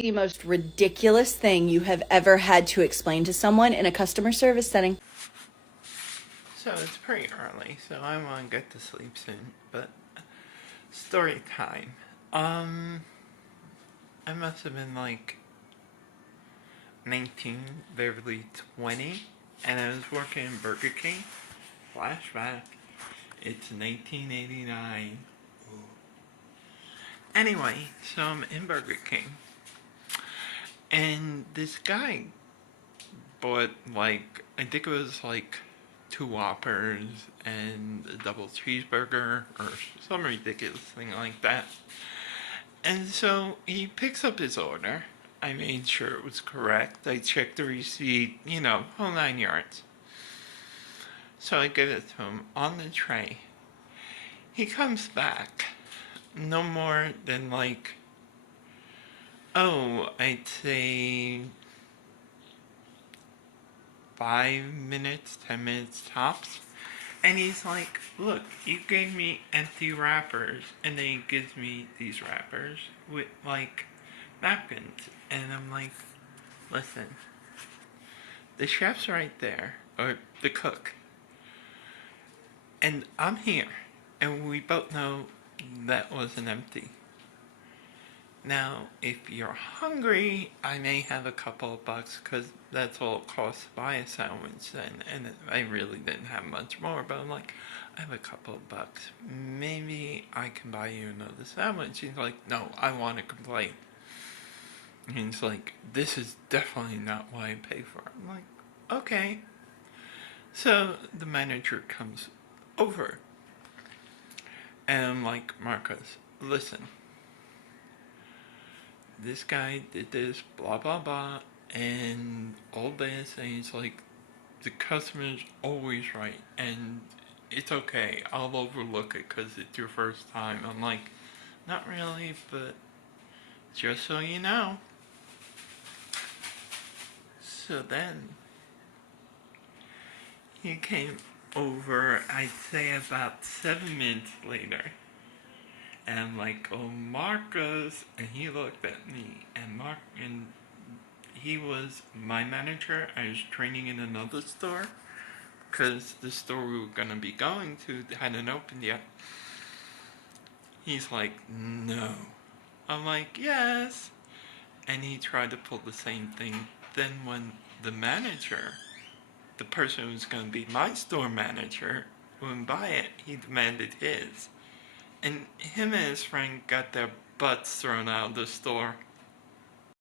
The most ridiculous thing you have ever had to explain to someone in a customer service setting? So it's pretty early, so I want to get to sleep soon. But story time. I must have been like 19, barely 20, and I was working in Burger King. Flashback. It's 1989. Ooh. Anyway, so I'm in Burger King, and this guy bought like I think it was like two Whoppers and a double cheeseburger or some ridiculous thing like that. And so he picks up his order. I made sure it was correct. I checked the receipt, whole 9 yards. So I give it to him on the tray. He comes back no more than like, I'd say 5 minutes, 10 minutes tops. And he's like, look, you gave me empty wrappers. And then he gives me these wrappers with like napkins. And I'm like, listen, the chef's right there, or the cook. And I'm here. And we both know that wasn't empty. Now, if you're hungry, I may have a couple of bucks because that's all it costs to buy a sandwich. And I really didn't have much more, but I'm like, I have a couple of bucks. Maybe I can buy you another sandwich. He's like, no, I want to complain. And he's like, this is definitely not what I pay for. I'm like, okay. So the manager comes over. And I'm like, Marcos, listen. This guy did this, blah, blah, blah. And all this. And he's like, the customer's always right. And it's okay. I'll overlook it because it's your first time. I'm like, not really, but just so you know. So then he came over, I'd say about 7 minutes later. And I'm like, oh, Marcos. And he looked at me. And he was my manager. I was training in another store. Because the store we were going to be going to hadn't opened yet. He's like, no. I'm like, yes. And he tried to pull the same thing. Then when the manager, the person who was going to be my store manager, wouldn't buy it, he demanded his. And him and his friend got their butts thrown out of the store.